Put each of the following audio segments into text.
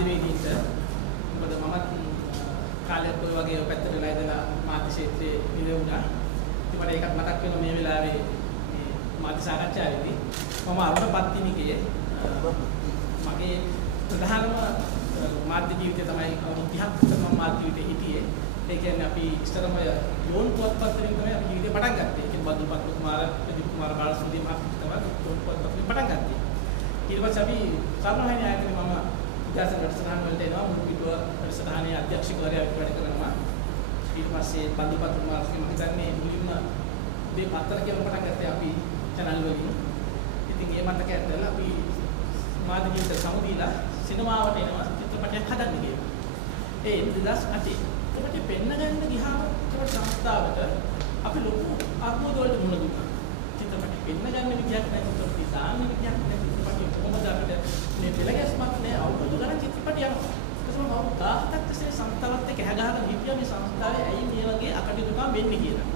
මාධ්‍යවේදීන්ට මොකද මමත් කාලයක් ඔය වගේ පැත්තට වෙලා ඉඳලා මාධ්‍ය ක්ෂේත්‍රයේ ඉඳුණා. ඉතින් මට ඒකත් මතක් වෙනවා මේ වෙලාවේ මේ මාධ්‍ය සාකච්ඡාවේදී මම අරුණ පත්තිනිකයේ මගේ ප්‍රධානම මාධ්‍ය ජීවිතය තමයි අවුරුදු 30ක් විතර මම මාධ්‍ය ජීවිතේ හිටියේ. ඒ කියන්නේ අපි ඉස්තරම ලෝන් පුවත්පත් වලින් තමයි අපි ජීවිතේ පටන් ගත්තේ. ඒ කියන්නේ බදුපත් කුමාර, ප්‍රදීප් කුමාර බාලසුන්දේ මහත්මයා තමයි ලෝන් පුවත්පත් වලින් පටන් ගත්තේ. ඊට පස්සේ අපි සර්වහායන ආයතනයේ මම ඉතිහාස වැඩසටහන් වලට එනවා. මුළු පිටුව වැඩසටහනේ අධ්‍යක්ෂකවරයා වැඩ කරනවා. ඊට පස්සේ බදුපත් කුමාර මම හිතන්නේ මුලින්ම මේ පත්තර කියලා පටන් ගත්තේ අපි channel වලින්. ඉතින් ඒ මතක ඇත්තලා අපි මාධ්‍ය ජීවිත සමුදීලා සිනමාවට එනවා චිත්‍රපටයක් හදන්න කියලා. ඒ 2008 ඒකට පෙන්න ගන්න ගියාම ඒකට සංස්ථාවට අපි ලොකු ආත්මෝද වලට මුණ දුන්නා. චිත්‍රපටය පෙන්න ගන්න විදියක් නැහැ, චිත්‍රපටය දාන්න විදියක් නැහැ, චිත්‍රපටය කොහොමද අපිට මේ පෙළගැස්මක් නැහැ, අවුරුදු ගණන් චිත්‍රපටය යනවා. ඒකම මම 17ක් තිස්සේ සංස්ථාවත් එක්ක හැගහගෙන හිටියා මේ සංස්ථාවේ ඇයි මේ වගේ අකටයුතුකම් වෙන්නේ කියලා.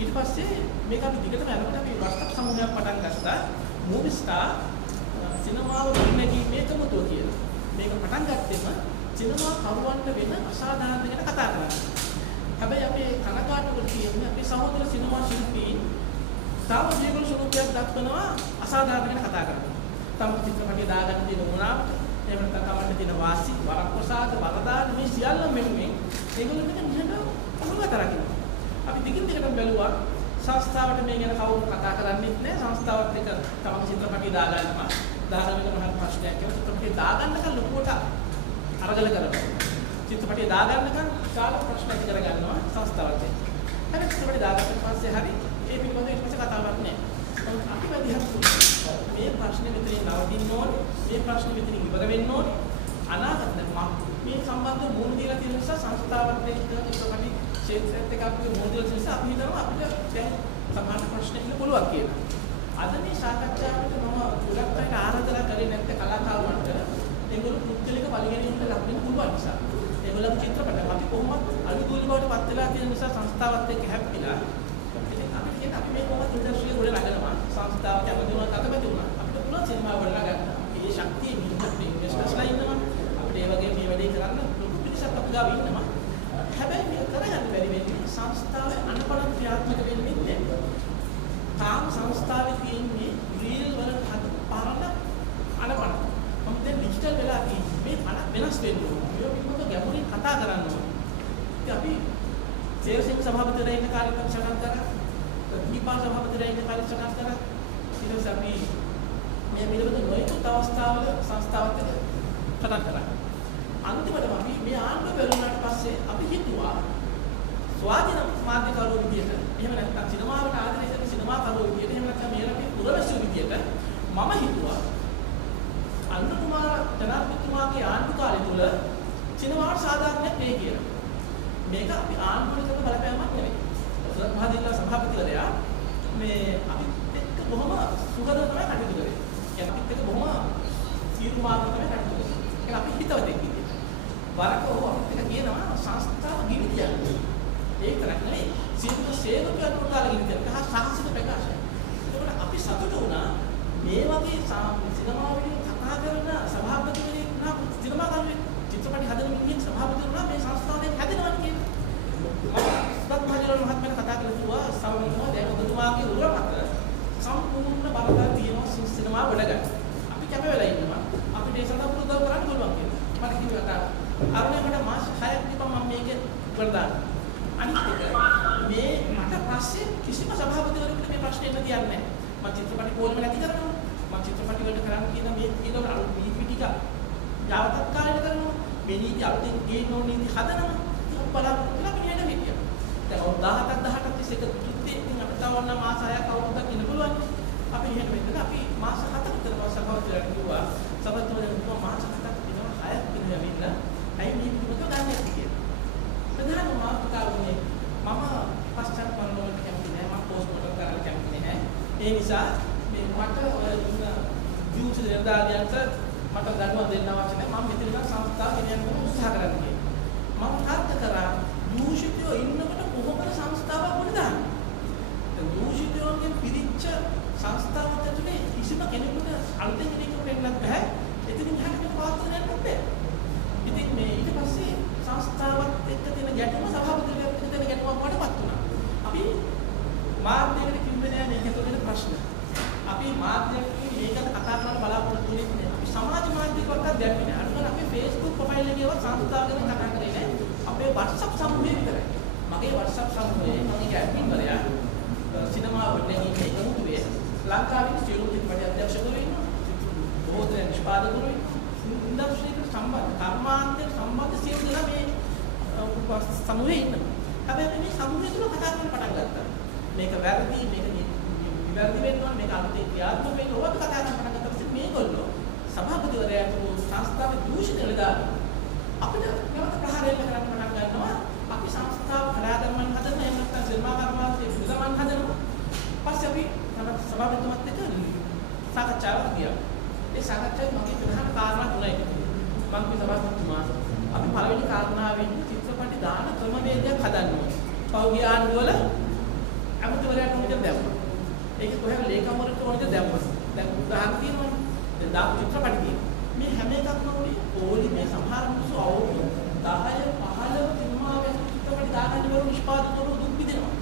ඊට පස්සේ මේක අපි දිගටම යනකොට අපි වස්තක් සමූහයක් පටන් ගත්තා. මූවි ස්ටාර් සිනමාව ගොඩනැගීමේ කමුතුව කියලා. මේක පටන් ගත්තෙම සිනමා කරුවන්ට වෙන අසාධාරණ ගැන කතා කරන්නේ. හැබැයි අපේ කනගාටුව කියන්නේ අපේ සහෝදර සිනමා ශිල්පීන් තාම ජීවන ස්වරූපයක් දක්වනවා අසාධාරණ ගැන කතා කරනවා. තම චිත්‍රපටය දාගන්න තියෙන මොනාවට එහෙම නැත්නම් තමන්ට තියෙන වාසි, වරප්‍රසාද, වරදාන මේ සියල්ලම මෙන්නේ ඒගොල්ලෝ මේක නිහඬව අනුගත රකින්න. අපි දිගින් දිගටම බැලුවා සංස්ථාවට මේ ගැන කවුරු කතා කරන්නේත් නැහැ. සංස්ථාවත් එක්ක තමන් චිත්‍රපටය දාගන්නවා. දාගන්න මහත් ප්‍රශ්නයක් කියලා චිත්‍රපටය දාගන්නකන් ලොකුවට අරගල කරනවා. චිත්‍රපටය දාගන්නකන් කාල ප්‍රශ්න ඇති කරගන්නවා සංස්ථාවත් එක්ක. හැබැයි චිත්‍රපටය දාගත්තට පස්සේ හරි ඒ පිළිබඳව ඊට පස්සේ කතාවක් නැහැ. අපි වැඩිහත් මේ ප්‍රශ්නේ මෙතනින් නවතින්න ඕනේ. මේ ප්‍රශ්නේ මෙතනින් ඉවර වෙන්න ඕනේ. අනාගතේ මේ සම්බන්ධව මුණ දීලා තියෙන නිසා සංස්ථාවත් එක්ක චිත්‍රපටි ක්ෂේත්‍රයත් එක්ක අපි මුණ දීලා තියෙන නිසා අපි හිතනවා අපිට දැන් සමාන ප්‍රශ්න ඉන්න පුළුවන් කියලා. අද මේ සාකච්ඡාවට මම ගොඩක් අයට ආරාධනා කරේ නැත්නම් කලාකාරවන්ට ඒගොල්ලෝ පුද්ගලික පරිගණනයකට ලක් වෙන්න පුළුවන් නිසා. ඒගොල්ලෝ චිත්‍රපට අපි කොහොමද අනුකූල බවට පත් වෙලා තියෙන නිසා සංස්ථාවත් එක්ක හැප්පිලා ඉතින් අපි කියන අපි මේ කොහොමද ඉන්ඩස්ට්‍රිය ගොඩ නගනවා සංස්ථාව කැමති වුණා අකමැති වුණා අපිට පුළුවන් සිනමාව ගොඩ නගන්න. මේ ශක්තිය මිනිස්සුන්ට ඉන්වෙස්ටර්ස්ලා ඉන්නවා. අපිට ඒ වගේ මේ වැඩේ කරන්න ලොකු පිරිසක් අපි ගාව ඉන්නවා. හැබැයි මේක කරගන්න බැරි වෙන්නේ සංස්ථාවේ අනපන ක්‍රියාත්මක වෙන්නේ නැහැ. තාම සංස්ථාවේ තියෙන්නේ රීල් වලට හද පරණ අනපන. මම දැන් ඩිජිටල් වෙලා තියෙන්නේ මේ පණ වෙනස් වෙන්න ඕනේ. මේ පිළිබඳව ගැඹුරින් කතා කරන්න ඕනේ. ඉතින් අපි සේවසිංහ සභාපතිවරයා ඉන්න කාලේ අපි සටන් කරා. දීපා සභාපතිවරයා ඉන්න කාලේ සටන් කරා. ඊට පස්සේ අපි මේ පිළිබඳව නොයෙකුත් අවස්ථාවල සංස්ථාවත් එක්ක සටන් කරා. අන්තිමටම අපි මේ ආණ්ඩුව බැලුවාට පස්සේ අපි හිතුවා ස්වාධීන මාධ්‍යකරුවෝ විදියට එහෙම නැත්නම් සිනමාවට ආදරය කරන සිනමාකරුවෝ විදියට එහෙම නැත්නම් මේ රටේ පුරවැසියෝ විදියට මම හිතුවා අනුර කුමාර ජනාධිපතිතුමාගේ ආණ්ඩු කාලය තුල සිනමාවට සාධාරණයක් වේ කියලා. මේක අපි ආණ්ඩුවේ කරන බලපෑමක් නෙවෙයි. සරත් මහදෙල්ලා සභාපතිවරයා මේ අපිත් එක්ක බොහොම සුහදව තමයි කටයුතු කරේ. يعني අපිත් එක්ක බොහොම සීරු මාර්ග තමයි කටයුතු කරේ. ඒක අපි හිතවතෙක් විදියට. වරක ඔහු අපිත් එක්ක කියනවා සංස්ථාව ගිනිතියන්නේ. ඒක තරක් නෙවෙයි. සියලු සේවකයන් උදාලා ගිනිතියන කහ සාහසික ප්‍රකාශය. ඒකට අපි සතුටු වුණා මේ වගේ සිනමාවලින් කතා කරන සභාපතිවරයෙක් නම් සිනමාකරුවෙක් චිත්‍රපටි හදන මිනිහෙක් සභාපතිවරුණා මේ සංස්ථාවේ හැදෙනවා කියන්නේ. සත් මහජන මහත්මයා කතා කරලා කිව්වා සමගින්ම දැන් ඔබතුමාගේ උර මත සම්පූර්ණ බලතල තියෙනවා සිනමා වලට. අපි කැප වෙලා ඉන්නවා. අපිට ඒ සඳහා උදව් කරන්න පුළුවන් කියලා. මට කිව්වා අරුණේ මට මාස 6ක් දීපන් මම මේක කරදාන්න. අනිත් එක මේ මට පස්සේ කිසිම සභාපතිවරයෙකුට මේ ප්‍රශ්නේ එන්න තියන්නේ නැහැ. මම චිත්‍රපටි පොල්ම නැති කරනවා. මම චිත්‍රපටි වලට කරන්න කියන මේ ඊළඟ අලුත් නීති ටික යාවතත් කාලෙට කරනවා. මේ නීති අලුතෙන් ගේන නීති හදනවා. ඒක බලාපොරොත්තු වෙලා පිළිහෙන විදිය. දැන් 17ක් 18ක් තිස්සේ තුත්තේ ඉතින් අපිට තව වන්න මාස 6ක් අවුරුද්දක් ඉන්න පුළුවන්. අපි එහෙම වෙන්න අපි මාස 7ක් විතර සභාපතිවරයාට කිව්වා. සභාපතිවරයා කිව්වා මාස 7ක් ඉන්නවා 6ක් ඉන්න වෙන්න. ඇයි මේ පිටුමක ගන්න කියලා. ප්‍රධාන මාතෘකාවනේ මම පශ්චාත් පරලෝකයට කැමති නෑ මම පෝස්ට් මෝටම් කරන්න කැමති නෑ ඒ නිසා මේ මට ඔය ඉන්න ජූස් දෙන්දාලියන්ට මට දඩුවම් දෙන්න අවශ්‍ය නෑ මම මෙතන සංස්ථාව ගෙනියන්න උත්සාහ කරන්නේ මම තර්ක කරා දූෂිතයෝ ඉන්නකොට කොහොමද සංස්ථාවක් ගොඩ දාන්නේ දැන් දූෂිතයෝගෙන් පිරිච්ච සංස්ථාවක් ඇතුලේ කිසිම කෙනෙකුට අලුතෙන් කෙනෙකුට එන්නත් බෑ එතනින් හැටකට පාත්‍ර දෙන්නත් බෑ මාධ්‍යයක් මේකට කතා කරන්න බලාපොරොත්තු වෙන්නේ නැහැ. සමාජ මාධ්‍යයකට දැම්මේ නැහැ. අනිත් අපේ Facebook ප්‍රොෆයිල් එකේවත් සංස්ථාව ගැන කතා කරේ නැහැ. අපේ WhatsApp සමූහය විතරයි. මගේ WhatsApp සමූහයේ මම ඇඩ්මින්වරයා සිනමා වලදී එකමුතුවේ ලංකාවේ සියලු චිත්‍රපට අධ්‍යක්ෂකවරු ඉන්නවා. බොහෝ දෙනා නිෂ්පාදකවරු ඉන්නවා. ඉන්ඩස්ට්‍රියල් සම්බන්ධ කර්මාන්තය සම්බන්ධ සියලු දෙනා මේ සමූහයේ ඉන්නවා. හැබැයි මේ සමූහය තුල කතා කරන්න පටන් ගත්තා. මේක වැරදි, මේක නිවැරදි වෙනවා, මේක අන්තිම ක්‍රියාත්මක වෙන්න ඕක කතා කරන්න පටන් ගත්තා. ඊට පස්සේ මේගොල්ලෝ සභාපතිවරයාට සංස්ථාවේ දූෂිත වෙලා අපිට නැවත ප්‍රහාරය කරන්න පටන් ගන්නවා. අපි සංස්ථාව කඩාදමන්න හදන එහෙම නැත්නම් සිනමා කර්මාන්තයේ විදමන් හදනවා. පස්සේ අපි සභාපතිතුමත් එක්ක සාකච්ඡාවක් ගියා. ඒ සාකච්ඡාවේ මගේ ප්‍රධාන කාරණා තුනයි. මම කිව්වා සභාපතිතුමා අපි පළවෙනි කාරණාවෙන් චිත්‍රපටි දාන ක්‍රමවේදයක් හදන්න ඕනේ. පෞද්ගලික ආණ්ඩුවල අමුතුවරයට උන්ට දැම්මා. ඒක කොහෙද ලේකම්වරට උන්ට දැම්මා. දැන් උදාහරණ කියනවනේ. දැන් දාපු චිත්‍රපටි තියෙනවා. මේ හැම එකක්ම උනේ පොලිමේ සමහර මිනිස්සු අවුරුදු 10 15 සිනමාවේ චිත්‍රපටි දාගන්න බැරුව නිෂ්පාදකවරු දුක් විඳිනවා.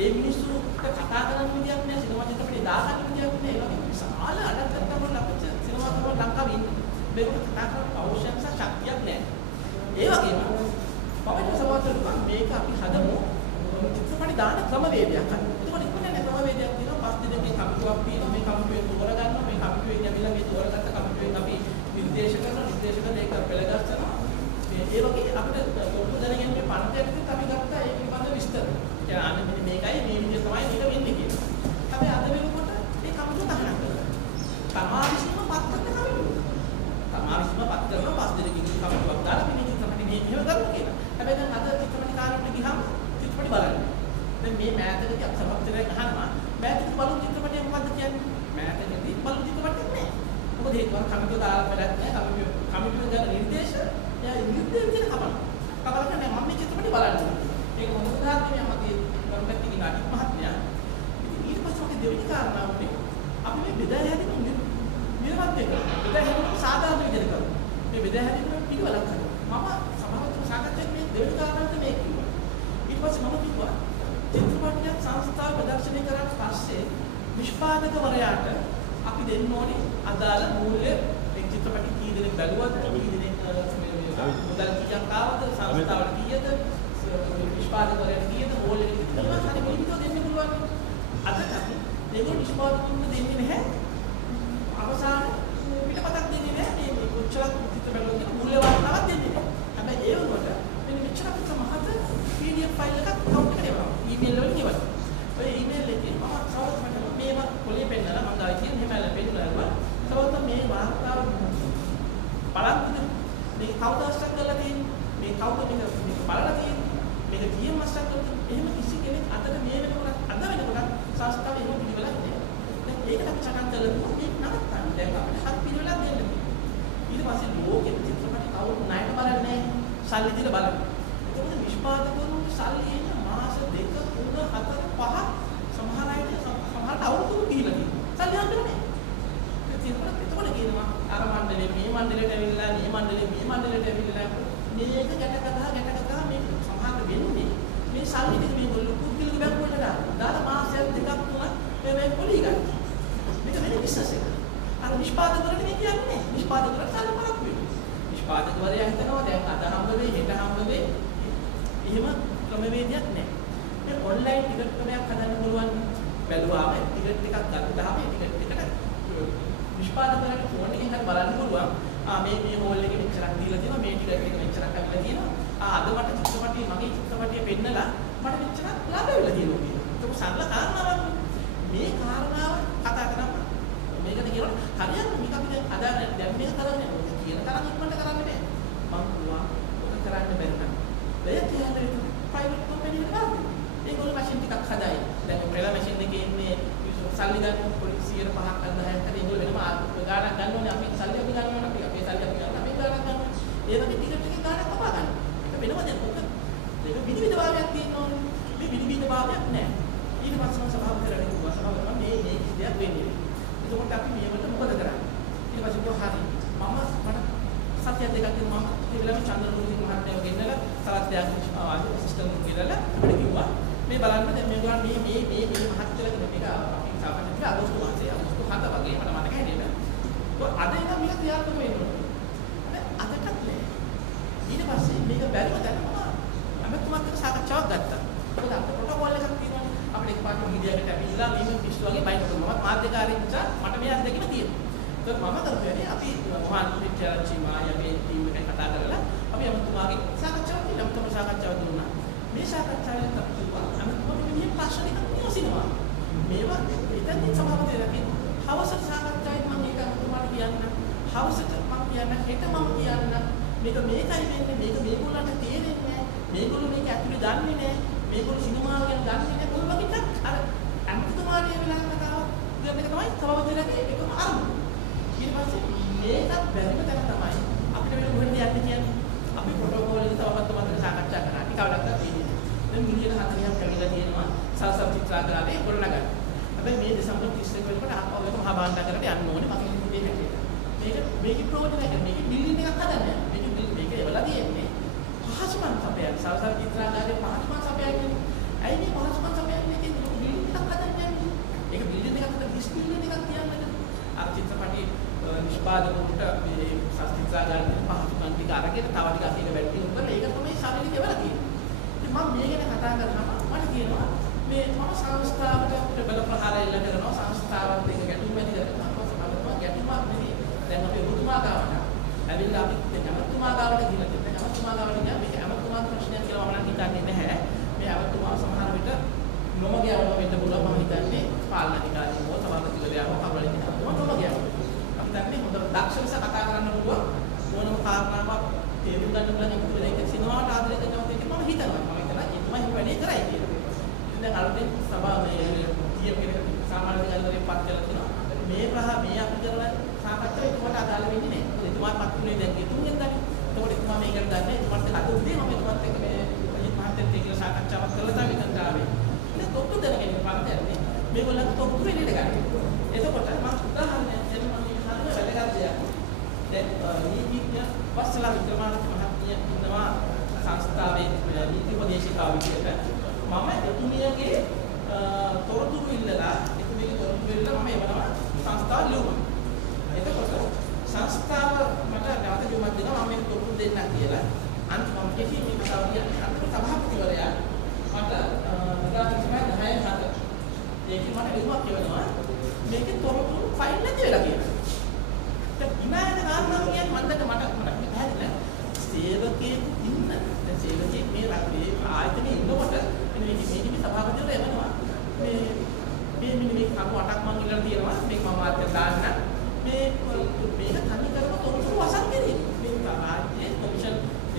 ඒ මිනිස්සු කතා කරන විදියක් නෑ, සිනමා චිත්‍රපටි දාගන්න විදියක් නෑ. ඒ වගේ විශාල අඩංගත්තම ලක්ෂ සිනමා කරුවෝ ලංකාවේ ඉන්නේ. මේකට කතා කරන්න අවශ්‍යම ශක්තියක් නෑ. ඒ වගේම පවිත්‍ර සමාජතුමා මේක අපි හදමු චිත්‍රපටි දාන ක්‍රමවේදයක් හදමු. එතකොට ඉක්මනට ක්‍රමවේදයක් තියෙනවා. පස් දිනකින් කමිටුවක් තියෙනවා. මේ කමිටුවෙන් තෝරගන්නවා. මේ කමිටුවෙන් ඇවිල්ලා මේ තෝරගත්ත කමිටුවෙන් අපි නිර්දේශ කරනවා. නිර්දේශ කරලා ඒක පෙළගස්සනවා. ඒ වගේ අපිට තොරතුරු දැනගෙන මේ පන්තියකදී අපි ගත්තා ඒ පිළිබඳ විස්තර. ඒ අනේ මෙන්න මේකයි මේ විදිහ තමයි මේක වෙන්නේ කියලා. හැබැයි අද වෙනකොට මේ කමිටුව තහනම් කරනවා. තමා විසින්ම පත් කරන කමිටුව. තමා විසින්ම පත් කරනවා පස් දිනකින් කමිටුවක් දාලා මේ චිත්‍රපටි මේ එහෙම කරමු කියලා. හැබැයි දැන් අද චිත්‍රපටි කාර්යයට ගියාම චිත්‍රපටි බලන්න. දැන් මේ මෑතකදී අපි සභාපතිවරයෙක් අහනවා මෑතකදී බලමු චිත්‍රපටිය මොකද්ද කියන්නේ? මෑතකදී බලමු චිත්‍රපටියක් නෑ. මොකද ඒකවල කමිටුව දාලා වැඩක් නෑ. කමිටුව ගන්න නිර්දේශ එයා නිර්දේශ විදිහට කපනවා. කපලා කියන්නේ මම මේ චිත්‍රපටි බලන්න. ඒක හොඳ උදාහරණයක් මගේ කම්පැක්ටිං නාටි මහත්මයා. ඉතින් ඊට පස්සේ ඔකේ දෙවෙනි කාරණාව උනේ අපි මේ බෙදා හැදෙන්නේ නිර්වත් එක. බෙදා හැදෙන්නේ සාධාරණ විදිහට කරනවා. මේ බෙදා හැදෙන්නේ පිළිවෙලක් කරනවා. මම සභාපති සාකච්ඡාවේ මේ දෙවෙනි කාරණාවට මේක කිව්වා. ඊට පස්සේ මම කිව්වා චිත්‍රපටියක් සංස්ථාව ප්‍රදර්ශනය කරාට පස්සේ නිෂ්පාදකවරයාට අපි දෙන්න ඕනේ අදාළ මූල්‍ය එක් චිත්‍රපටි කී දෙනෙක් බැලුවද කී දෙනෙක් මුදල් කීයක් ආවද සංස්ථාවට කීයද නිෂ්පාදකවරයාට කීයද මූල්‍ය කීයද හරි මිනිත්තු දෙන්න පුළුවන්. අද අපි දෙගොල්ලෝ නිෂ්පාදකවරුන්ට දෙන්නේ නැහැ. අවසාන පිටපතක් දෙන්නේ නැහැ. මේ කොච්චර චිත්‍රපටවල තියෙන මූල්‍ය වාර්තාවක් දෙන්නේ නැහැ. හැබැයි ඒ වුණොත් මෙන්න මෙච්චර අපිට මහත PDF ෆයිල් එකක් කවුන්ට් එකට එවනවා. ඊමේල් වලින් එවනවා. ඔය ඊමේල් එකේ මම සවස් මට මේවා කොලේ පෙන්නලා මම ගායි කියන මෙහෙම පෙන්නලා සවස් මේ වාර්තාව බලන්න මේ කවුද අස්තක් කරලා තියෙන්නේ? මේ කවුද මේක බලලා තියෙන්නේ? මේක GM අස්තක් කරලා එහෙම කිසි කෙනෙක් අතට මේ වෙනකොට අද වෙනකොට සංස්ථාවේ එහෙම පිළිවෙලක් නෑ. දැන් ඒකට අපි සටන් කරලා මේ නවත්තන්න. දැන් අපිට හත් පිළිවෙලක් දෙන්න. ඊට පස්සේ ලෝකෙ චිත්‍රපටි කවුරු ණයට බලන්නේ සල්ලි දීලා බලන්න. ඒකෝද නිෂ්පාදකවරුන්ට සල්ලි එන්න මාස 2 3 4 5 සමහර අයට සමහරට අවුරුදු ගිහිලා තියෙනවා. සල්ලි හම්බෙන්නේ නැහැ. එතකොට කියනවා අර මණ්ඩලේ මේ මණ්ඩලයට ඇවිල්ලා මේ මණ්ඩලේ මේ මණ්ඩලයට ඇවිල්ලා මේක ගැට කතා මේක සමහරට වෙන්නේ මේ සල්ලි ටික මේගොල්ලෝ පුද්ගලික බැංකුවලට දාලා මාසයක් දෙකක් තුනක් මේ පොලි ගන්න. මේක වෙන බිස්නස් එකක්. අර නිෂ්පාදකවරට මේ කියන්නේ නැහැ. නිෂ්පාදකවරට සල්ලි පරක් වෙනවා. නිෂ්පාදකවරයා හිතනවා දැන් අද හම්බ වෙයි හෙට හම්බ වෙයි. එහෙම ක්‍රමවේදයක් නැහැ. මේ ඔන්ලයින් ටිකට් ක්‍රමයක් හදන්න පුළුවන්. බැලුවාම ටිකට් එකක් ගත්තාම ඒ ටිකට් එකට නිෂ්පාදකවරයාට ෆෝන් එකෙන් හරි බලන්න පුළුවන්. මේ හෝල් එකේ මෙච්චරක් දීලා තියෙනවා මේ ටිකට් එක මෙච්චරක් අවිලා තියෙනවා. අද මට චිත්‍රපටිය මගේ චිත්‍රපටිය පෙන්නලා මට මෙච්චරක් ලාභ වෙලා තියෙනවා කියලා. ඒක සරල කාරණාවක්. මේ කාරණාව කතා කරනවා. මේකට කියනවා හරියට මේක අපි දැන් මේක කරන්නේ කියන තරම් ඉක්මනට කරන්නේ නැහැ. මම පුළුවන් ඔක කරන්න බැරි නම්. එයා කියන්නේ ප්‍රයිවට් කම්පැනි එකක් ගන්න. ඒගොල්ලෝ මැෂින් ටිකක් හදායි. දැන් ප්‍රෙලා මැෂින් එකේ ඉන්නේ සල්ලි ගන්න පොලිසිය 5ක් 10ක් හරි ඒගොල්ලෝ වෙනම ගාණක් ගන්න ඕනේ. අපි සල්ලි අපි ගන්න ඕනේ. අපේ සල්ලි අපි ගන්න. අපි ගාණක් ගන්න ඕනේ. ඒ වගේ ටිකට් එකේ ගාණක් කපා ගන්න. ඒක වෙනම දැන් මොකද? ඒක විනිවිද භාවයක් තියෙනවනේ. මේ විනිවිද භාවයක් නැහැ. ඊට පස්සේ සභාපතිවරයා කිව්වා සභාපතිවරයා මේ කිසියක් වෙන්නේ නැහැ. එතකොට අපි මේවට මොකද කරන්නේ? ඊට පස්සේ කිව්වා හරි. මම සත්‍ය දෙකක් තියෙනවා. මම ඒ වෙලාවේ චන්ද්‍රමූර්ති මහත්මයාව ගෙන්නලා තරත් දෙයක් සිස්ටම් ගෙනලා අපිට කිව්වා මේ බලන්න දැන් මේගොල්ලන් මේ මහත්කලගෙන මේක අපි සාකච්ඡා කරලා අගෝස්තු මාසයේ අගෝස්තු 7 ක්‍රියාත්මක වෙන්න ඕනේ. අදටත් නෑ. ඊට පස්සේ මේක බැරිම දැන මම අමතුමත් එක්ක සාකච්ඡාවක් ගත්තා. මොකද අපේ ප්‍රොටෝකෝල් එකක් තියෙනවා. අපිට එකපාරට මීඩියාකට ඇවිල්ලා මේ පිස්සු වගේ බයින් කරනවා. මාධ්‍යකාරී නිසා මට මේ අත්දැකීම තියෙනවා. ඒක මම කරන්නේ අපි මොහාන් පිටචාරචි මායගේ ටීම් එකෙන් කතා කරලා අපි අමතුමාගේ සාකච්ඡාවක් දෙන්න අමතුමා සාකච්ඡාවක් දුන්නා. මේ සාකච්ඡාවෙන් තමයි අමතුමා මේ ප්‍රශ්න ටික විමසිනවා. මේවා එතනින් සභාපතිවරයාගේ හවසට සාකච්ඡාවෙන් මම ඒක අමතුමාට කියන්න. හවසට මම කියන්න හෙට මම කියන්න. මේක මේකයි වෙන්නේ මේක මේගොල්ලන්ට තේරෙන්නේ නැහැ. මේගොල්ලෝ මේක ඇතුලේ දන්නේ නැහැ. මේගොල්ලෝ සිනමාව ගැන දන්නේ නැහැ. මොකද වගේ එකක් අර අමතුමාගේ වෙලාව කතාව කියන එක තමයි සභාපතිවරයාගේ එකම අරමුණ. ඊට පස්සේ මේකත් බැරිම තැන තමයි අපිට වෙන මොකද යන්නේ කියන්නේ. අපි ප්‍රොටෝකෝල් එක තවමත් මතක සාකච්ඡා කරා. ටිකවලක් තියෙන්නේ. දැන් මිලියන 40ක් කැවිලා තියෙනවා. සල්සම් චිත්‍රාගාරේ ගොඩනගන්න. හැබැයි මේ දෙසැම්බර් 31 වෙනිකට ආපහු එක මහා භාණ්ඩාගාරයට යන්න ඕනේ. මගේ හිතේ හැටියට. මේකේ ප්‍රයෝජනයක් නැහැ. මේකේ බිල්ඩින් එකක් හදන්න. මේක එවලා තියෙන්නේ. පහසුකම් සපයන. සල්සම් චිත්‍රාගාරේ පහසුකම් සපයන්නේ. ඇයි මේ පහසුකම් සපයන්නේ කියන්නේ බිල්ඩින් එකක් හදන්න යන්නේ. ඒක බිල්ඩින් එකක් හදන්න හිස් බිල්ඩින් එකක් තියන්නද? අර චිත්‍රපටි නිෂ්පාදකවරුන්ට මේ සංස්කෘතිකාගාරේ පහසුකම් ටික අරගෙන තව ටිකක් ඒක වැඩි කරලා ඒක තමයි ශාරීරික වෙලා තියෙන්නේ. ඉතින් මම මේ ගැන කතා කරනවා මට කියනවා මේ මම සංස්ථාවට බල ප්‍රහාර එල්ල කරනවා සංස්ථාවත් එක්ක ගැටුම් ඇති කරනවා සමහරවිට ගැටුමක් නෙවෙයි. දැන් අපි ඔබතුමා ගාවට ඇවිල්ලා අපි අමතුමා ගාවට ගිහින් තියෙනවා. අමතුමා ගාවට ගියා මේක අමතුමා ප්‍රශ්නයක් කියලා මම නම් හිතන්නේ නැහැ. මේ අමතුමා සමහර විට නොමග යවම වෙන්න පුළුවන් මම හිතන්නේ පාලන අධිකාරියෝ හෝ සභාපතිවරයාව කවුරුහරි කෙනෙක්ව නොමග යවම. අපි දන්නේ හොඳ දක්ෂ නිසා කතා කරන්න පුළුවන් මොනම කාරණාවක් තේරුම් ගන්න පුළුවන් එකතු වෙලා ඒක සිනමාවට ආදරය කරනවා කියන මම හිතනවා. මම හිතනවා ඒ තමයි වැඩේ කරයි කියලා. ඉතින් දැන් අලුතෙන් සභාවේ ටීම් කෙනෙක් සාමාන්‍ය අධිකාරිවරයෙක් පත් කරලා තිනවා. මේ මේ අපි කරන සාකච්ඡාව ඒකට අදාළ වෙන්නේ නැහැ. මොකද එතුමා පත් වුණේ දැන් ගෙතුන්ෙන් දන්නේ. ඒකට එතුමා මේක දන්නේ. එතුමාට අද උදේ මම එතුමාත් එක්ක මේ අජිත් මහත්තයත් එක්ක සාකච්ඡාවක් කරලා තමයි මෙතන ආවේ. ඉතින් තොත්තු දැනගෙන පාරදන්නේ මේගොල්ලන්ට තොත්තු වෙන්නේ නැහැ. එතකොට මම උදාහරණයක් දෙන්න මම හරියට වැදගත් දෙයක්. දැන් නීතිඥ වස්සලා වික්‍රමාරච්චි මහත්මිය ඉන්නවා සංස්ථාවේ නීති උපදේශිකාව විදියට. මම එතුමියගේ තොරතුරු ඉල්ලලා එතුමියගේ තොරතුරු ඉල්ලලා මම එවනවා සංස්ථාව ලියුමක්. එතකොට සංස්ථාව මට නැවත ලියුමක් දෙනවා මම මේක තොරතුරු දෙන්න කියලා. අන්තිම මම කියන්නේ මේ කතාව කියන්නේ අන්තිම සභාපතිවරයා මට විකාශන සමය 10න් 7 ඒකේ මට ලියුමක් එවනවා මේකේ තොරතුරු ෆයිල් නැති වෙලා කියලා. දැන් ඉමාන කාරණාව කියන්නේ මට පැහැදිලි සේවකයෙකු ඉන්න දැන් සේවකයෙක් මේ රටේ ආයතනයේ ඉන්නකොට මේ සභාපතිවරයා එවනවා මේ කපු 8ක් මං ඉල්ලලා තියෙනවා මේක මම ආත්‍ය දාන්න මේක තනි කරම තොරතුරු වසන් කෙරේ මේ රාජ්‍ය කොමිෂන්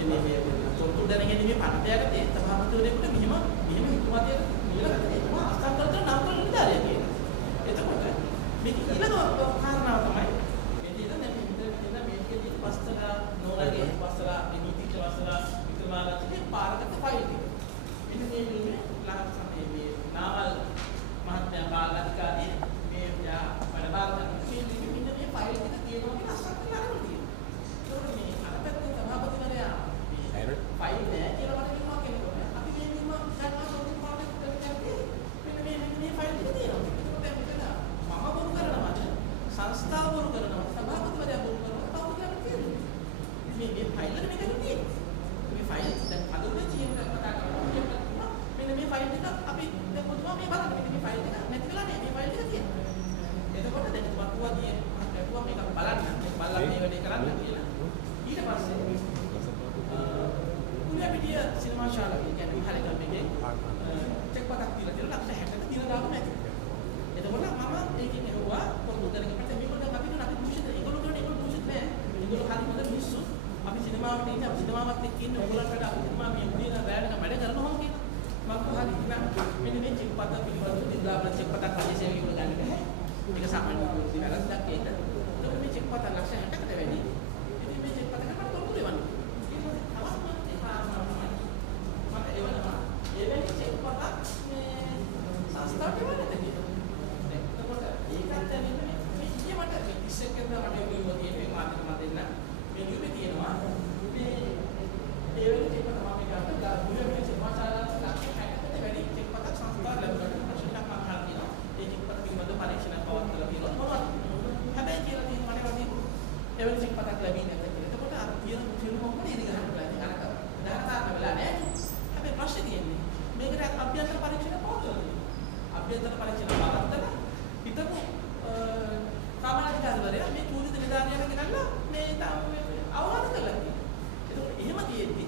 මේ තොරතුරු දැනගැනීමේ පන්තියකට ඒ සභාපතිවරයෙකුට මෙහෙම හිතුමතේ ඉල්ලලා තියෙනවා අස්තන්තර නම් කරන නිලධාරිය කියනවා. එතකොට මේක ඊළඟ කාරණාව තමයි වස්තලා නෝරගේ වස්තලා නීතිඥ වස්තලා වික්‍රමාරච්චිගේ පාරකට ෆයිල් එක. මෙන්න මේ නිමේ ලාභ මේ නාවල් මහත්මයා පාලන අධිකාරිය මේ වැඩ බාර ගන්න මෙන්න මේ ෆයිල් එක තියෙනවා කියලා අස්සක් කරලා තියෙනවා. ඒකෝට මේ අර පැත්තේ සභාපතිවරයා මේ ෆයිල් නෑ කියලා මට කිව්වා කෙනෙකුට. අපි මේ නිම ගන්නවා සෝතු පාඩම් කරන්නේ මෙන්න මේ ෆයිල් එක තියෙනවා. ඒකෝට මම බොරු කරනවාද සංස්ථාව බොරු කරනවා සභාපතිවරයා බොරු කරනවා මේ ෆයිල් එක මේක තියෙන්නේ. මේ ෆයිල් දැන් අදුනේ චීන කතා කරනවා. මෙන්න මේ ෆයිල් එක අපි දැන් කොහොමද මේ බලන්න මේ ෆයිල් එක නැති වෙලා නෑ මේ ෆයිල් එක තියෙනවා. එතකොට දැන් තුමා කිව්වා ගියේ මම මේක බලන්න මේක බලලා මේ වැඩේ කරන්න කියලා. ඊට පස්සේ උඩ පිටිය සිනමා ශාලාවේ කියන්නේ විහාරයක මේකේ චෙක් පතක් තියලා තියෙනවා ලක්ෂ 60ක දින දාපු නැති. එතකොට මම ඒකෙන් ඇහුවා පොදු දැනගන්න මේකට අපි දුන්න අපි දුෂිත ඒගොල්ලෝ කියන්නේ ඒගොල්ලෝ දුෂිත නෑ. ඒගොල්ලෝ හරි හොඳ මිනිස්සු. අපි සිනමාවට ඉන්නේ අපි සිනමාවත් එක්ක ඉන්නේ ඔයගොල්ලන්ට අපි සිනමා මේ උදේ රැයට වැඩ කරනවා කියන මම හරි ඉතින් මෙන්න මේ චෙක් පත පිළිබඳව දිගාවල චෙක් පතක් හරි සේවකයෙකුට ගන්න බෑ. මේක සාමාන්‍ය කුරුසි වැරද්දක් ඒක. ඒක මේ චෙක් පත ලක්ෂ 60කට වැඩි. ඉතින් මේ චෙක් පතකට මට තොරතුරු එවන්න. ඒක තවත් ඒ කාරණාවක් මට එවනවා. ඒ වෙලේ චෙක් පතක් මේ සංස්ථාවට එවන්න තියෙනවා. එතකොට ඒකත් ඇවිල්ලා මේ ඉන්නේ මට මේ 30 කට මට ඔයගොල්ලෝ තියෙන මේ මාතෘකාව දෙන්න මේ නියුමේ තියෙනවා මේ ඒ වෙලේ චෙක් පත මම ගන්න ගා බුලේ සමාචාරات ලක්ෂ 60කට වැඩි චෙක් පතක් සංස්ථාව ලැබුණා. ප්‍රශ්නයක් මම අහලා තියෙනවා. ඒ චෙක් පත පිළිබඳව පරීක්ෂණ පවත්වලා තියෙනවා. මොනවද? හැබැයි කියලා තියෙන මට වගේ දෙවෙනි සිල්පතක් ලැබෙන්නේ නැත කියලා. එතකොට අර කියන සිල් මොකද ඉරි ගන්න බෑ. අරක දාන වෙලා නැහැ. හැබැයි ප්‍රශ්නේ තියෙන්නේ මේකට අභ්‍යන්තර පරීක්ෂණ පොතේ. අභ්‍යන්තර පරීක්ෂණ පවත්තලා හිතමු සාමාන්‍යකාරවරයා මේ චූදිත නිදානියම ගෙනල්ලා මේ අවවාද කරලා තියෙනවා. එතකොට එහෙම තියෙද්දි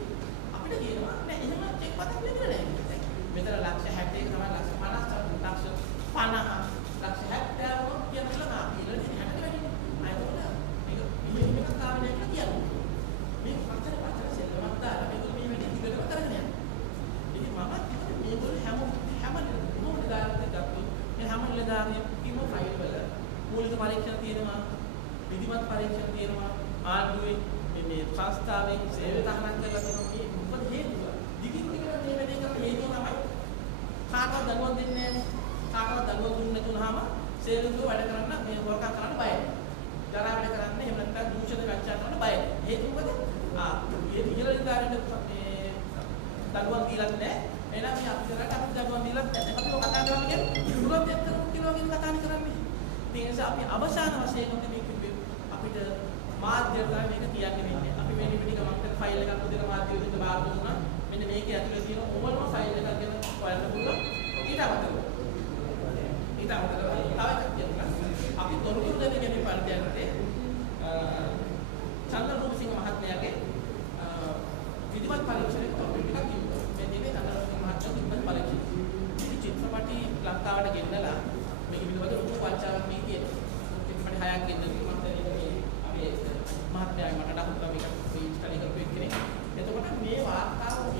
අපිට කියනවා නෑ එහෙම චෙක් පතක් ලැබෙන්නේ නැහැ. මෙතන ලක්ෂ 61 තමයි ලක්ෂ 50 ලක්ෂ 50 ලක්ෂ 70 කියනවා ඊළඟ 60 වැඩි. අයතොල මේක කාවනේ කියලා කියනවා. මේ පතර සෙල්ලමක් දාලා මේක මේ වැඩි දිගටම කරගෙන යනවා. ඉතින් මම මේගොල්ලෝ හැම නිලධාරියෙක් ගත්තොත් මේ හැම නිලධාරියෙක්ම ෆයිල් වල මූලික පරීක්ෂණ තියෙනවා, විධිමත් පරීක්ෂණ තියෙනවා, ආණ්ඩුවේ මේ සංස්ථාවේ සේවය තහනම් කරලා තියෙනවා. මේ මොකද හේතුව? දිගින් දිගට මේ වැඩේ කරන හේතුව තමයි කාටවත් දනුවම් දෙන්නේ නැහැ. කාටවත් දනුවම් දුන්නේ නැතුනහම සේවකයෝ වැඩ කරන්න මේ හොරකම් කරන්න බයයි. දරා වැඩ කරන්න එහෙම නැත්නම් දූෂණ ගච්ඡා කරන්න බයයි. හේතුව මොකද? මේ ඉහළ නිලධාරියෙක් මේ දනුවම් දීලා නැහැ. එහෙනම් මේ අපිට අපි දනුවම් දීලා නැහැ. අපි කතා කරන්නේ කියන්නේ දුරත් එක්ක කියලා වගේ කතා කරන්නේ. ඒ නිසා අපි අවසාන වශයෙන් මේ කිව්වේ අපිට මාධ්‍යයට මේක තියන්න වෙන්නේ. අපි මේ ලිපිටි ගමන්ට ෆයිල් එකක් උදේට මාධ්‍යයට බාර දුන්නා. මෙන්න මේකේ ඇතුලේ තියෙන ඕනම ෆයිල් එකක් ගැන හොයන්න පුළුවන්. ඊට අමතරව තව එකක් කියනවා. අපි තොරතුරු දෙන්නේ පරිත්‍යාගයේ චන්ද්‍රරූපසිංහ මහත්මයාගේ විධිමත් පරීක්ෂණයක ටොපික් එකක් කිව්වා. මේ දෙන්නේ චන්ද්‍රරූපසිංහ මහත්මයා විධිමත් පරීක්ෂණ. මේ චිත්‍රපටි ලංකාවට ගෙන්නලා මේක පිළිබඳව ලොකු වංචාවක් මේ තියෙනවා. චිත්‍රපටි 6ක් ගෙන්නලා අපේ මහත්මයාගේ මට අහුණා මේක ස්ටඩි කරපු එක්කනේ. එතකොට මේ වාර්තාවේ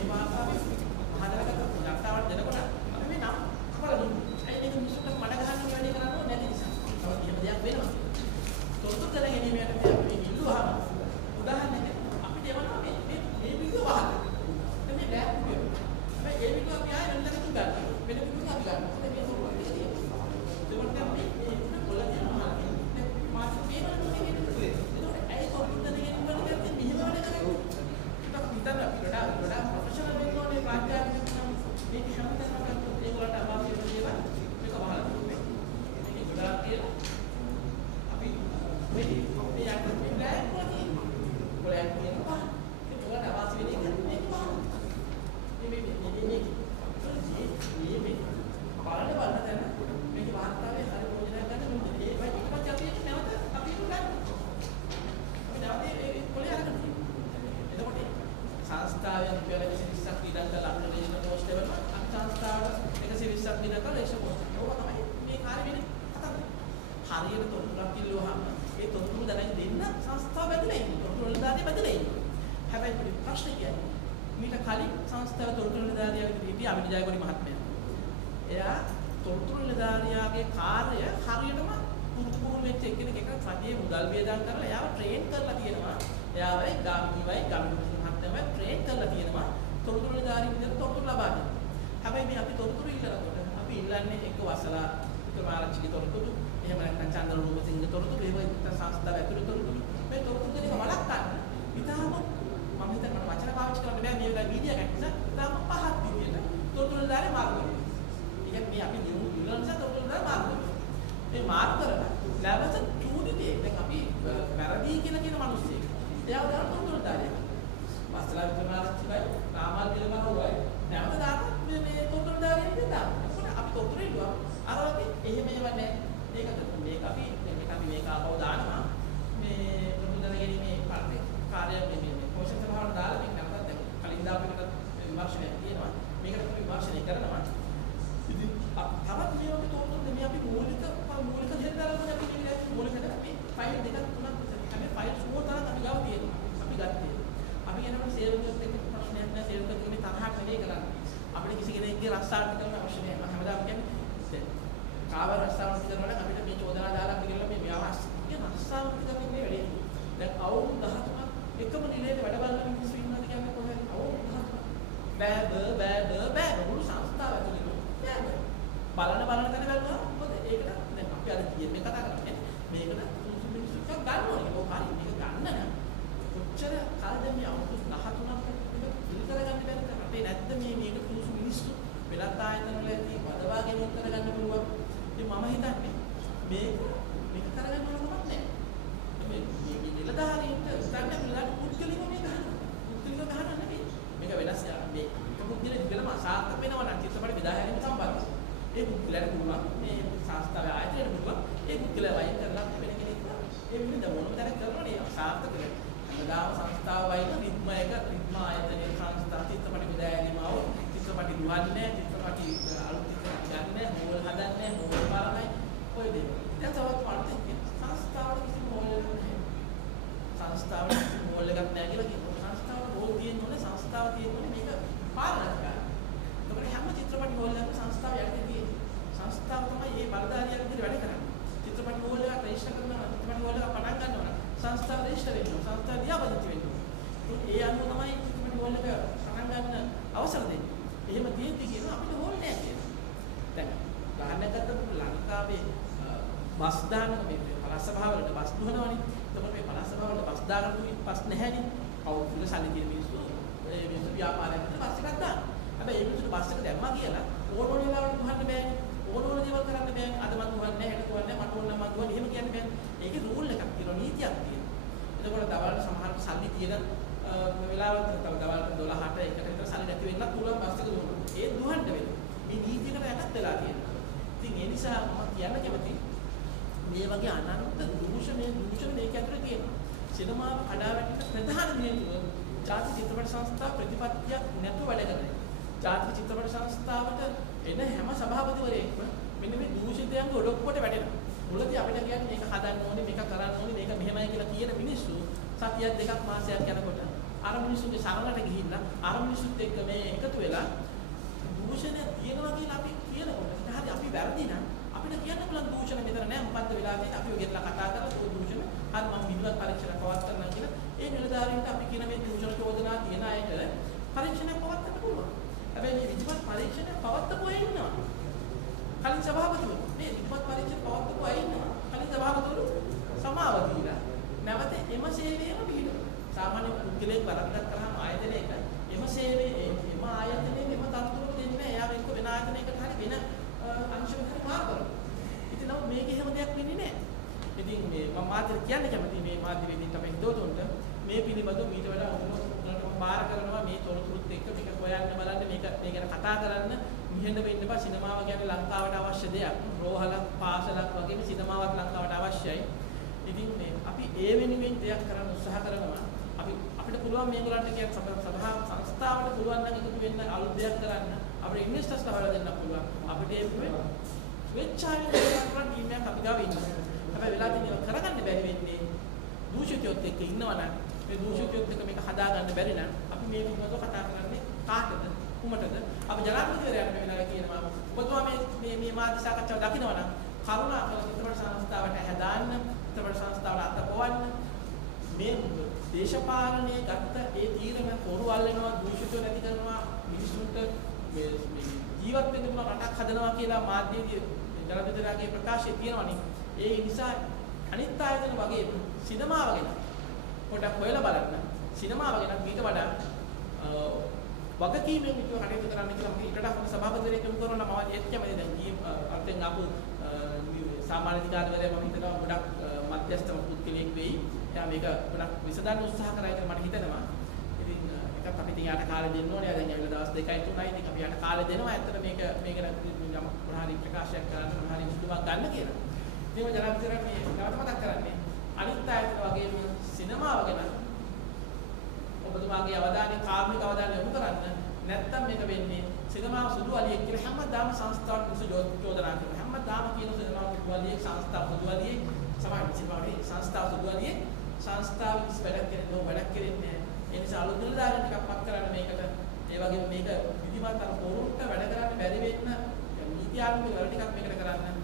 හදලාගත්ත ලංකාවට දෙනකොට අපි මේ නම් කවලා දුන්නා. ඒ මේක මිනිස්සුන්ට මඩ ගහන්න වැඩි කරන්නේ නැති නිසා. එහෙම දෙයක් වෙනවා. තොරතුරු දැනගැනීමට අපි ඉල්ලුවාම උදාහරණයක් අපිට එවනවා මේ වීඩියෝ වහන්න. මේ ලැබ් වීඩියෝ. හැබැයි ඒ වීඩියෝ අපි ආයෙ වෙනතකට ගන්නවා. වෙන වීඩියෝ අපි ගන්නවා. මේ තොරතුරු තියෙනවා. ඒකට අපි මේ කොල්ලා කියනවා මාත් මේවල නෙමෙයි. ඒකට ඇයි තොරතුරු දැනගැනීම වල කරන්නේ මෙහෙම වැඩ කරන්නේ. ඒක හිතන්න අපි වඩා ප්‍රොෆෙෂනල් වෙන්න ඕනේ ප්‍රාඥාවෙන් මේක ශාන්තතාවක් ඒකට අභාවය දේවා මේක වහලා දුන්නේ. මේක ගොඩාක් කියලා අපි මේ යන්නේ බ්ලැක් කොටි බ්ලැක් කියනවා. ඒකට අවාසි වෙන එක මේක වහලා. මේ බලන්න දැන මේක වාර්තාවේ හරි ප්‍රයෝජනයක් ගන්න මොකද ඒ වගේ ඊට පස්සේ අපි නැවත අපි ගන්නවා. අපි නැවත ඒ කොලේ අරගෙන එතකොට සංස්ථාවේ අපි වල 120ක් දීලා කරලා අපිට රේෂන් පෝස්ට් එකවල අපි සංස්ථාවට 120ක් දීලා කරලා රේෂන් පෝස්ට් එක. ඒක තමයි මේ කාර්ය වෙන්නේ කතාව. හරියට තොරතුරක් කිල්ලුවාම ඒ තොරතුරු දැනගෙන දෙන්න සංස්ථාව බැදලා ඉන්නේ. තොරතුරු නිලධාරිය බැදලා ඉන්නේ. හැබැයි ප්‍රශ්නේ කියන්නේ මීට කලින් සංස්ථාව තොරතුරු නිලධාරියාගේ හිටිය අමිල ජයගොඩි මහත්මයා. එයා තොරතුරු නිලධාරියාගේ කාර්යය හරියටම පුරුදු වෙච්ච එක්කෙනෙක් එක රජයේ මුදල් වේදම් කරලා එයාව ට්‍රේන් කරලා තියෙනවා. එයාවයි ගාමිණිවයි ගමිණි මහත්මයාවයි ට්‍රේන් කරලා තියෙනවා තොරතුරු නිලධාරියෙක් විදිහට තොරතුරු ලබා දෙන්න. හැබැයි මේ අපි තොරතුරු ඉල්ලනකොට අපි ඉල්ලන්නේ එක්ක වසලා වික්‍රමාරච්චිගේ තොරතුරු, එහෙම නැත්නම් චන්ද්‍රරූපසිංහගේ තොරතුරු, එහෙම සංස්ථාව ඇතුළේ තොරතුරු. මේ තොරතුරු දෙක වලක් ගන්න. ඊටාම මම හිතන්නේ මට වචන පාවිච්චි කරන්න බෑ මේ වෙලාවේ මීඩියා ගැන නිසා. ඊටාම පහත් විදියට තොරතුරු නිලධාරිය මාර්ග වෙනවා. මේ අපි නියුලන්ස තොරතුරුලා මාර්ග මේ මාර්ග කරලා ලැබස චූදිතේ දැන් අපි වැරදි කියලා කියන මිනිස්සෙක් එයාව දාන තොරතුරු දාන්නේ වස්තලා වික්‍රමාරච්චියි රාමල් දිලමනෝයි නැවත දාන මේ තොරතුරු දාගෙන ඉඳලා ඒකට අපි තොරතුරු ඉල්ලුවා අර වගේ එහෙම ඒවා නැහැ මේක අපි මේක ආපහු දානවා මේ තොරතුරු ගැනීමේ කාර්යය මේ කොෂන් සභාවට දාලා මේක නැවතත් කලින් දාපෙකට විමර්ශනයක් තියෙනවා මේකට අපි විමර්ශනය කරනවා ඉතින් තවත් මේවගේ තොරතුරු මේ අපි මූලික දෙයක් දාලා අපි කියන්නේ මූලික අපි ෆයිල් දෙකක් තුනක් අපි ෆයිල් සුවතරක් අපි ගාව තියෙනවා අපි ගත්තේ අපි කියනවා සේවකයොත් එක්ක ප්‍රශ්නයක් නැහැ සේවකයොත් මේ තරහක් නෙවෙයි කරන්නේ අපිට කිසි කෙනෙක්ගේ රස්සාවට කරන්න අවශ්‍ය නැහැ මම හැමදාම කියන්නේ කාව රස්සාවට කරනවා නම් අපිට මේ චෝදනා දාලා අපි කියනවා මේ මෙයාව කියන රස්සාවට කරන්නේ මේ වැඩේ දැන් අවුරුදු 13ක් එකම නිලයේ වැඩ බලන මිනිස්සු ඉන්නවාද කියන්නේ කොහෙද අවුරුදු 13ක් බෑ මුළු සංස්ථාව ඇතුළේ බලන තැන බලනවා මොකද ඒකට දැන් අපි අර කියන්නේ කතා කරන්නේ මේකට සුසු මිනිස්සු එකක් ගන්න ඕනේ ඒක හරි මේක ගන්න නම් කොච්චර කාලද මේ අවුරුදු 13ක් මේක පිළ කරගන්න බැරිද අපේ නැද්ද මේක සුසු මිනිස්සු වෙනත් ආයතන වල ඇති වදවා ගැනීම උත්තර ගන්න පුළුවන් ඉතින් මම හිතන්නේ මේක කරගන්න ඕන කමක් නැහැ මේ නිලධාරියා හැමදාම සංස්ථාව වයින් රිද්ම ආයතනයේ සංස්ථා චිත්‍රපටි විදායනීමව චිත්‍රපටි දුවන්නේ චිත්‍රපටි අලුත් චිත්‍රපටි ගන්නෑ හෝල් හදන්නේ හෝල් බලන්නේ ඔය දේ. දැන් තවත් පරිදි සංස්ථාවට කිසි හෝල් එකක් නැහැ. සංස්ථාවට කිසි හෝල් එකක් නැහැ කියලා කියනවා. සංස්ථාවට හෝල් තියෙන්නේ සංස්ථාව තියෙන්නේ මේක පාලනය කරන්න. ඒකට හැම චිත්‍රපටි හෝල් එකක්ම සංස්ථාව යටතේ තියෙන්නේ. සංස්ථාව තමයි මේ බලධාරියක් විදිහට වැඩ කරන්නේ. චිත්‍රපටි හෝල් එකක් රෙජිස්ටර් කරනවා චිත්‍රපටි හෝල් එකක් පටන් ගන්නවා සංස්ථාව රෙජිස්ටර් වෙනවා සංස්ථාව දියාපදිංචි වෙනවා. ඒ අනුව තමයි චිත්‍රපටි හෝල් එක පටන් ගන්න අවසර දෙන්නේ. එහෙම තියෙද්දි කියනවා අපිට හෝල් නැහැ කියලා. දැන් ගහන්න ගත්තොත් ලංකාවේ බස් දාන මේ පළාත් සභාව වලට බස් දුවනවනේ. එතකොට මේ පළාත් සභාව වලට බස් දාගන්න බස් නැහැනේ. කවුරුද සල්ලි තියෙන මිනිස්සු ඒ මිනිස්සු ව්‍යාපාරයක් කරන බස් එකක් දාන්න. හැබැයි ඒ මිනිස්සු බස් එක දැම්මා කියලා ඕන වෙලාවට දුවන්න බෑනේ. ඕන දේවල් කරන්න බෑනේ. අද මම දුවන්නේ නැහැ, හෙට දුවන්නේ නැහැ, මට ඕන නම් මම දුවන්නේ. එහෙම කියන්න බෑනේ. ඒකේ රූල් එකක් තියෙනවා, නීතියක් තියෙනවා. එතකොට දවල්ට සමහරට සල්ලි තියෙන වෙලාවට තව දවල්ට 12ට එකට විතර සල්ලි නැති වෙන්නත් පුළුවන් බස් එක දුවන්න. ඒ දුවන්න වෙනවා. මේ නීතියකට යටත් වෙලා තියෙනවා. ඉතින් ඒ නිසා මම කියන්න කැමතියි මේ වගේ අනන්ත දූෂණ මේක ඇතුලේ තියෙනවා. සිනමාව කඩා වැටෙන ප්‍රධාන හේතුව ජාතික චිත්‍රපට සංස්ථා ප්‍රතිපත්තියක් නැතුව වැඩ කරන්නේ. ජාතික චිත්‍රපට සංස්ථාවට එන හැම සභාපතිවරයෙක්ම මෙන්න මේ දූෂිතයන්ගේ ඔඩොක්කුවට වැටෙනවා. මුලදී අපිට කියන්නේ මේක හදන්න ඕනේ, මේක කරන්න ඕනේ, මේක මෙහෙමයි කියලා කියන මිනිස්සු සතියක් දෙකක් මාසයක් යනකොට අර මිනිස්සුගේ සරණට ගිහිල්ලා අර මිනිස්සුත් එක්ක මේ එකතු වෙලා දූෂණය තියෙනවා කියලා අපි කියනකොට ඊට හරි අපි වැරදි නම් අපිට කියන්න පුළුවන් දූෂණ මෙතන නෑ මොකද්ද වෙලා තියෙන්නේ අපි ඔයගෙනලා කතා කරලා ඒ දූෂණ හරි මම විද්වත් පරීක්ෂණ පවත්වනවා කියලා ඒ නිලධාරීන්ට අපි කියන මේ දූෂණ චෝදනා තියෙන අයට පරීක්ෂණයක් පවත්වන්න පුළුවන්. හැබැයි මේ විද්වත් පරීක්ෂණ පවත්වපු අය ඉන්නවා. කලින් සභාපතිවරු මේ විද්වත් පරීක්ෂණ පවත්වපු අය ඉන්නවා. කලින් සභාපතිවරු සමාව දීලා නැවත එම සේවයම පිළිගන්න. සාමාන්‍ය පුද්ගලයෙක් වරද්දක් කරාම ආයතනයක එම සේවයේ එම ආයතනයේ එම තත්ත්වවල දෙන්නේ නැහැ. එයා එක්ක වෙන ආයතනයකට හරි වෙන අංශවලට මාරු කරනවා. ඉතින් නම් මේක එහෙම දෙයක් වෙන්නේ නැහැ. ඉතින් මේ මම මාතෘ කියන්නේ කැමති මේ මාධ්‍යවේදීන් තමයි හිතවතුන්ට මේ පිළිබඳව මීට වඩා උගුරටම බාර කරනවා මේ තොරතුරුත් එක්ක මේක හොයන්න බලන්න මේක මේ ගැන කතා කරන්න නිහඬ වෙන්න බෑ. සිනමාව කියන්නේ ලංකාවට අවශ්‍ය දෙයක්. රෝහලක් පාසලක් වගේම සිනමාවක් ලංකාවට අවශ්‍යයි. ඉතින් මේ අපි ඒ වෙනුවෙන් දෙයක් කරන්න උත්සාහ කරනවා. අපිට පුළුවන් මේගොල්ලන්ට කියන සභා සංස්ථාවට පුළුවන් නම් එකතු වෙන්න අලුත් දෙයක් කරන්න. අපිට ඉන්වෙස්ටර්ස්ලා හොයලා දෙන්න පුළුවන්. අපිට ඒ ස්වේච්ඡාවෙන් කරන ටීම් එකක් අපි ගාව ඉන්නවා. හැබැයි වෙලා තියෙනවා කරගන්න බැරි වෙන්නේ දූෂිතයොත් එක්ක ඉන්නවනම් මේ දූෂිතයොත් එක්ක මේක හදාගන්න බැරි නම් අපි මේ විදිහට කතා කරන්නේ කාටද කුමටද අපි ජනාධිපතිවරයාට මේ වෙලාවේ කියනවා ඔබතුමා මේ මාධ්‍ය සාකච්ඡාව දකින්නවනම් කරුණාකර චිත්‍රපට සංස්ථාවට හැදාන්න චිත්‍රපට සංස්ථාවට අතපොවන්න මේ දේශපාලනයේ ගත්ත ඒ තීරණ කොරු අල්ලනවා දූෂිතව නැති කරනවා මිනිසුන්ට මේ ජීවත් වෙන්න පුළුවන් රටක් හදනවා කියලා මාධ්‍යයේ ජනාධිපතිවරයාගේ ප්‍රකාශය තියෙනවනේ ඒ නිසා අනිත් ආයතන වගේ සිනමාව ගැන පොඩක් හොයලා බලන්න සිනමාව ගැන ඊට වඩා වගකීමෙන් යුතුව කටයුතු කරන්න කියලා අපි ඊටට හොඳ සභාපතිවරයෙක් යොමු කරනවා මම ඒත් කැමති දැන් අර්ථයෙන් ආපු සාමාන්‍ය අධිකාරිවරයා මම හිතනවා ගොඩක් මධ්‍යස්ථ පුද්ගලයෙක් වෙයි. එයා මේක ගොඩක් විසඳන්න උත්සාහ කරා කියලා මට හිතෙනවා. ඉතින් එකක් අපි ඉතින් යාට කාලෙ දෙන්න ඕනේ. දැන් ඇවිල්ලා දවස් 2යි 3යි ඉතින් අපි යාට කාලෙ දෙනවා. ඇත්තට මේක යම් මොනහරි ප්‍රකාශයක් කරන්න මොනහරි විසඳුමක් ගන්න කියලා. ඉතින් ජනාධිපතිවරයා මේ නැවත මතක් කරන්නේ අනිත් ආයතන වගේම සිනමාව ගැන ඔබතුමාගේ අවධානය කාර්මික අවධානය යොමු කරන්න නැත්තම් මේක වෙන්නේ සිනමාව සුදු අලියෙක් කියලා හැමදාම සංස්ථාවට සුදු චෝදනා කරනවා හැමදාම කියන සිනමාව සුදු අලියෙක් සංස්ථාව සුදු අලියෙක් සමාජ සිනමාවේ සංස්ථාව සුදු අලියෙක් සංස්ථාව කිසි වැඩක් කරන්නේ ඒ නිසා අලුත් නිලධාරීන් ටිකක් පත් කරන්න මේකට ඒ වගේම මේක විධිමත් අර පොරුන්ට වැඩ කරන්න බැරි වෙන්න නීති ආරම්භ වල ටිකක් මේකට කරන්න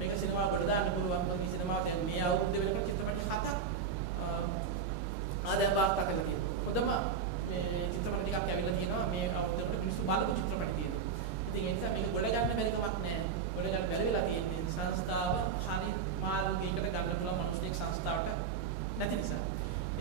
මේක සිනමාව වල දාන්න පුළුවන් මොකද මේ සිනමාව දැන් මේ අවුරුද්ද වෙනකොට චිත්‍රපටි 7ක් ආදායම් වාර්තා කරලා තියෙනවා හොඳම මේ චිත්‍රපට ටිකක් ඇවිල්ලා තියෙනවා මේ අවුරුද්දකට මිනිස්සු බලපු චිත්‍රපටි තියෙනවා. ඉතින් ඒ නිසා මේක ගොඩ ගන්න බැරි කමක් නැහැ. ගොඩ ගන්න බැරි වෙලා තියෙන්නේ සංස්ථාව හරි මාර්ගයකට ගන්න පුළුවන් මිනිස්සුෙක් සංස්ථාවට නැති නිසා.